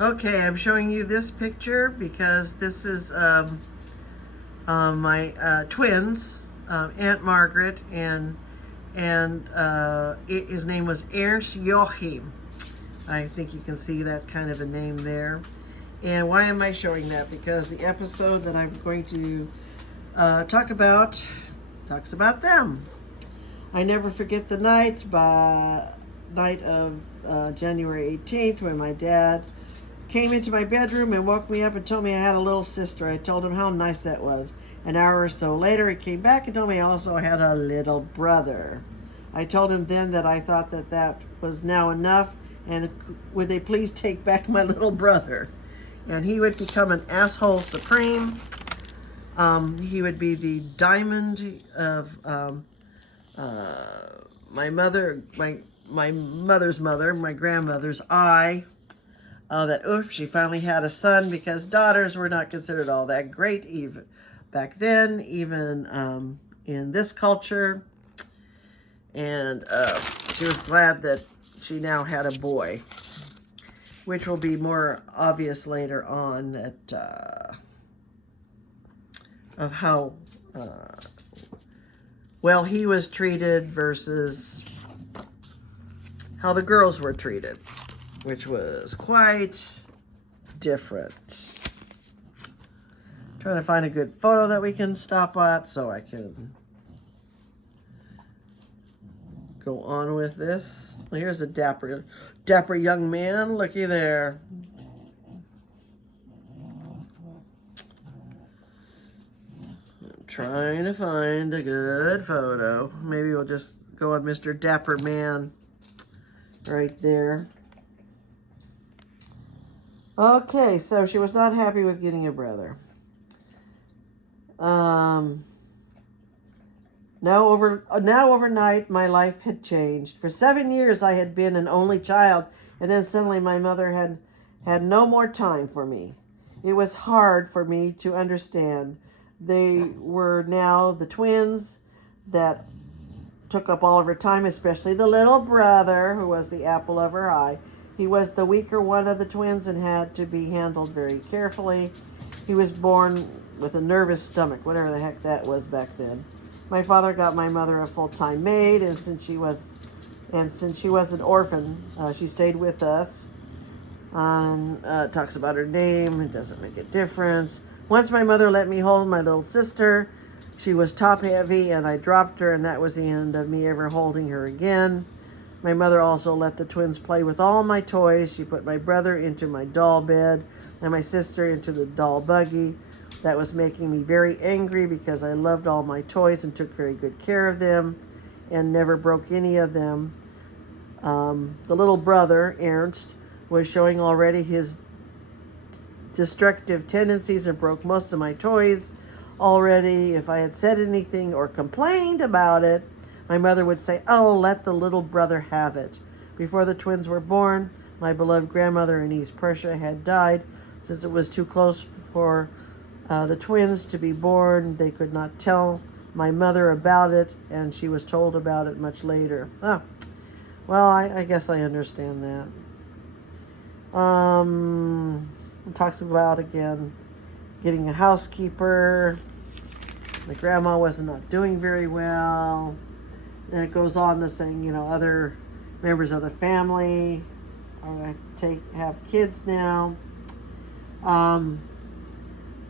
Okay, I'm showing you this picture because this is my twins, Aunt Margaret and his name was Ernst Joachim. I think you can see that kind of a name there. And why am I showing that? Because the episode that I'm going to talk about talks about them. I never forget the night of January 18th when my dad came into my bedroom and woke me up and told me I had a little sister. I told him how nice that was. An hour or so later, he came back and told me I also had a little brother. I told him then that I thought that was now enough, and would they please take back my little brother? And he would become an asshole supreme. He would be the diamond of my mother's mother, my grandmother's eye. That she finally had a son, because daughters were not considered all that great even back then, even in this culture. And she was glad that she now had a boy, which will be more obvious later on, that of how well he was treated versus how the girls were treated, which was quite different. Trying to find a good photo that we can stop at so I can go on with this. Well, here's a dapper young man. Looky there. I'm trying to find a good photo. Maybe we'll just go on Mr. Dapper Man right there. Okay, so she was not happy with getting a brother. Now overnight, my life had changed. For 7 years, I had been an only child, and then suddenly my mother had no more time for me. It was hard for me to understand. They were now the twins that took up all of her time, especially the little brother, who was the apple of her eye. He was the weaker one of the twins and had to be handled very carefully. He was born with a nervous stomach, whatever the heck that was back then. My father got my mother a full-time maid, and since she was an orphan, she stayed with us. Talks about her name. It doesn't make a difference. Once my mother let me hold my little sister. She was top-heavy, and I dropped her, and that was the end of me ever holding her again. My mother also let the twins play with all my toys. She put my brother into my doll bed and my sister into the doll buggy. That was making me very angry because I loved all my toys and took very good care of them and never broke any of them. The little brother, Ernst, was showing already his destructive tendencies and broke most of my toys already. If I had said anything or complained about it, my mother would say, "Oh, let the little brother have it." Before the twins were born, my beloved grandmother in East Prussia had died. Since it was too close for the twins to be born, they could not tell my mother about it, and she was told about it much later. Well, I guess I understand that. It talks about, again, getting a housekeeper. My grandma was not doing very well. And it goes on to saying, other members of the family have kids now.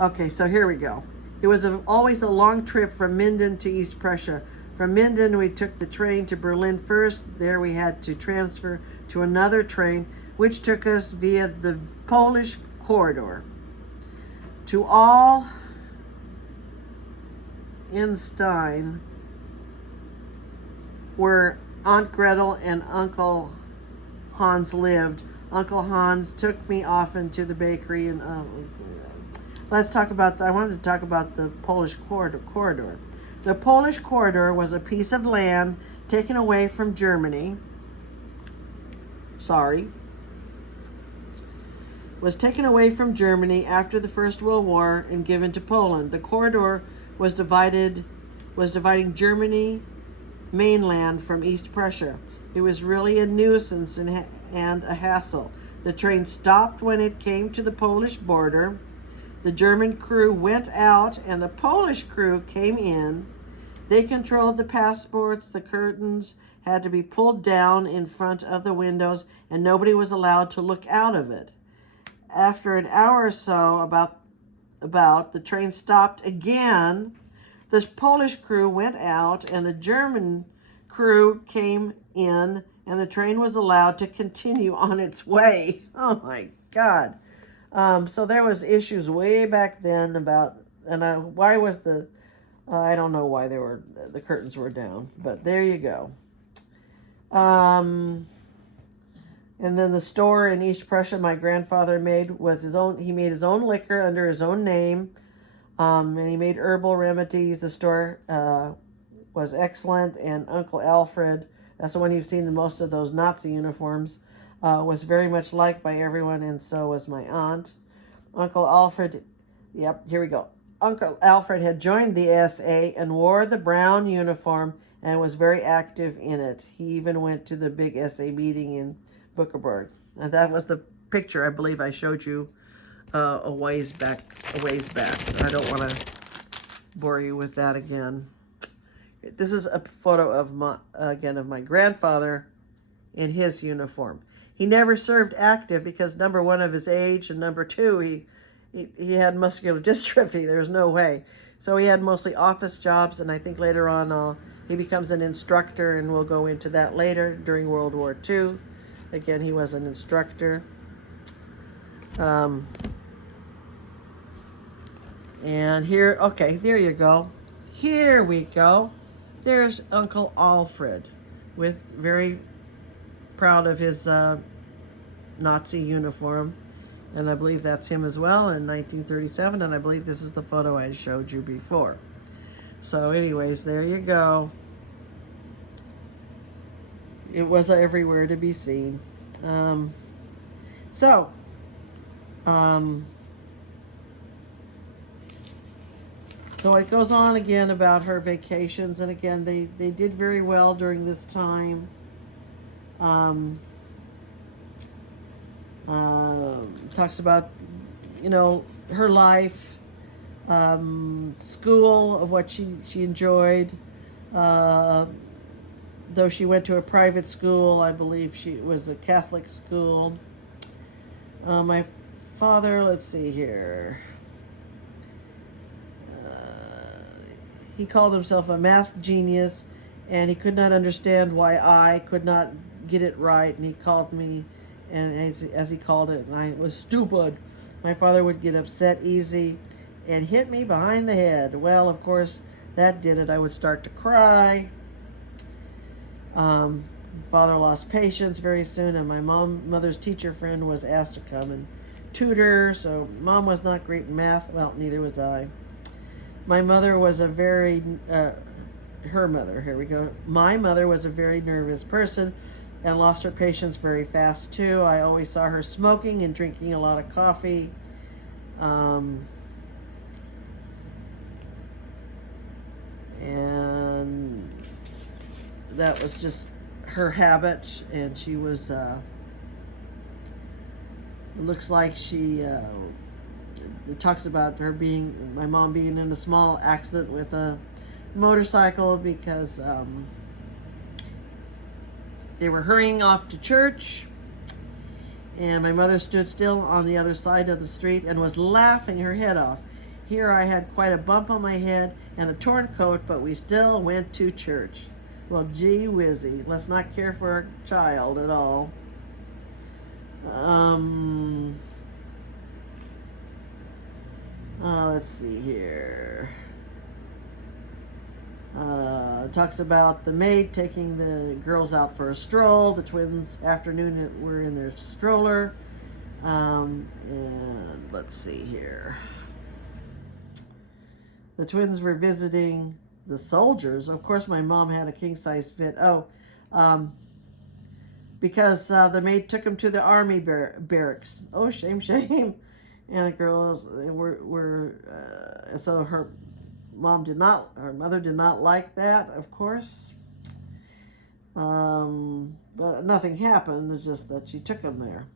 Okay, so here we go. It was always a long trip from Minden to East Prussia. From Minden, we took the train to Berlin first. There we had to transfer to another train, which took us via the Polish corridor to all in Stein, where Aunt Gretel and Uncle Hans lived. Uncle Hans took me often to the bakery, and I wanted to talk about the Polish corridor. The Polish corridor was a piece of land taken away from Germany. Was taken away from Germany after the First World War and given to Poland. The corridor was dividing Germany mainland from East Prussia. It was really a nuisance and a hassle. The train stopped when it came to the Polish border. The German crew went out and the Polish crew came in. They controlled the passports. The curtains had to be pulled down in front of the windows and nobody was allowed to look out of it. After an hour or so, about the train stopped again. The Polish crew went out and the German crew came in and the train was allowed to continue on its way. Oh my God. So there was issues way back then about, and why was I don't know why the curtains were down, but there you go. And then the store in East Prussia my grandfather made was his own. He made his own liquor under his own name, and he made herbal remedies. The store was excellent, and Uncle Alfred, that's the one you've seen in most of those Nazi uniforms, was very much liked by everyone, and so was my aunt. Uncle Alfred, yep, here we go. Uncle Alfred had joined the SA and wore the brown uniform and was very active in it. He even went to the big SA meeting in Buckerberg. And that was the picture I believe I showed you a ways back. I don't want to bore you with that again. This is a photo of my grandfather in his uniform. He never served active because number one of his age, and number two, he had muscular dystrophy. There's no way. So he had mostly office jobs, and I think later on he becomes an instructor, and we'll go into that later during World War II. Again, he was an instructor. And here, okay, there you go. Here we go. There's Uncle Alfred, with very proud of his Nazi uniform. And I believe that's him as well in 1937. And I believe this is the photo I showed you before. So anyways, there you go. It was everywhere to be seen. So it goes on again about her vacations, and again they did very well during this time. Talks about, her life, school, of what she enjoyed. Though she went to a private school, I believe it was a Catholic school. My father, let's see here. He called himself a math genius, and he could not understand why I could not get it right, and he called me, and as he called it, and I was stupid. My father would get upset easy and hit me behind the head. Well, of course, that did it. I would start to cry. Father lost patience very soon, and my mother's teacher friend was asked to come and tutor, so Mom was not great in math. Well, neither was I. My mother was my mother was a very nervous person and lost her patience very fast too. I always saw her smoking and drinking a lot of coffee. And that was just her habit, and she was, it looks like it talks about my mom being in a small accident with a motorcycle because they were hurrying off to church, and my mother stood still on the other side of the street and was laughing her head off. Here I had quite a bump on my head and a torn coat, but we still went to church. Well, gee whizzy, let's not care for a child at all. Let's see here. Talks about the maid taking the girls out for a stroll. The twins afternoon were in their stroller. And let's see here. The twins were visiting the soldiers. Of course, my mom had a king-size fit. Because the maid took them to the army barracks. Oh, shame, shame. And the girls so her mother did not like that, of course. But nothing happened. It's just that she took them there.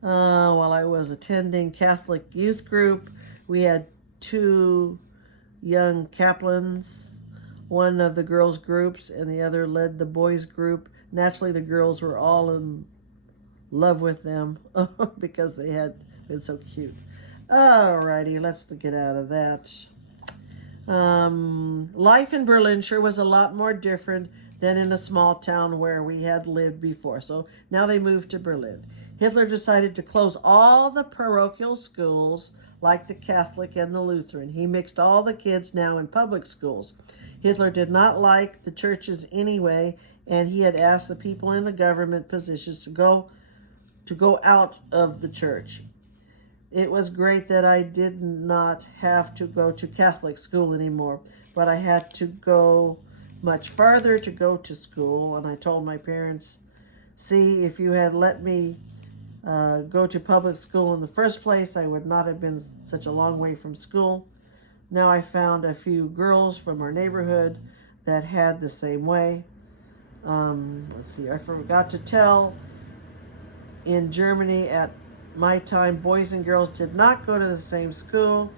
While I was attending Catholic youth group, we had two young chaplains, one of the girls' groups and the other led the boys' group. Naturally, the girls were all in love with them because they had been so cute. Alrighty, let's get out of that. Life in Berlin sure was a lot more different than in a small town where we had lived before. So now they moved to Berlin. Hitler decided to close all the parochial schools like the Catholic and the Lutheran. He mixed all the kids now in public schools. Hitler did not like the churches anyway, and he had asked the people in the government positions to go out of the church. It was great that I did not have to go to Catholic school anymore, but I had to go much farther to go to school, and I told my parents, see, if you had let me go to public school in the first place, I would not have been such a long way from school. Now I found a few girls from our neighborhood that had the same way. Let's see, I forgot to tell, in Germany at my time, boys and girls did not go to the same school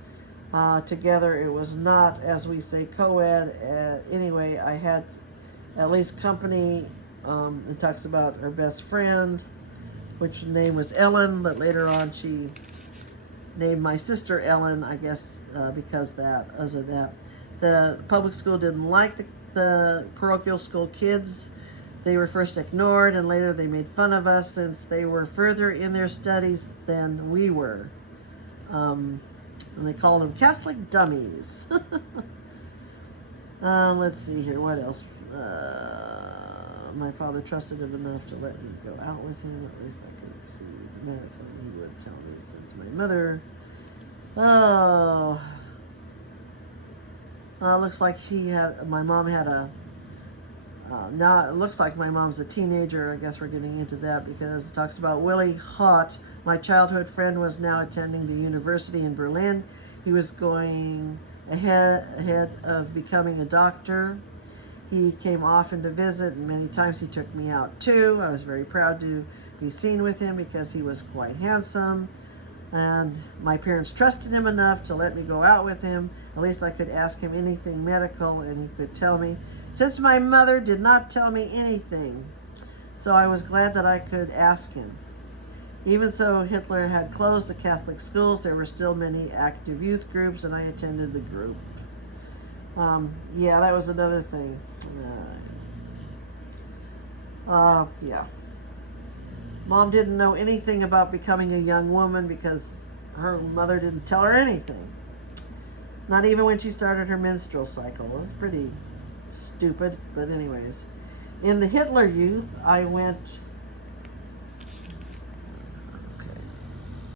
together. It was not, as we say, co-ed. Anyway, I had at least company. It talks about her best friend, which name was Ellen, but later on she named my sister Ellen, I guess, because of that. The public school didn't like the parochial school kids. They were first ignored, and later they made fun of us since they were further in their studies than we were. And they called them Catholic dummies. Let's see here, what else? My father trusted him enough to let me go out with him. At least I could see medically. He would tell me since my mother. Looks like my mom had a. Now it looks like my mom's a teenager. I guess we're getting into that because it talks about Willie Haught. My childhood friend was now attending the university in Berlin. He was going ahead of becoming a doctor. He came often to visit, and many times he took me out too. I was very proud to be seen with him because he was quite handsome. And my parents trusted him enough to let me go out with him. At least I could ask him anything medical, and he could tell me, since my mother did not tell me anything. So I was glad that I could ask him. Even so, Hitler had closed the Catholic schools. There were still many active youth groups, and I attended the group. Yeah, that was another thing. Yeah. Mom didn't know anything about becoming a young woman because her mother didn't tell her anything. Not even when she started her menstrual cycle. It was pretty stupid, but anyways. In the Hitler Youth, I went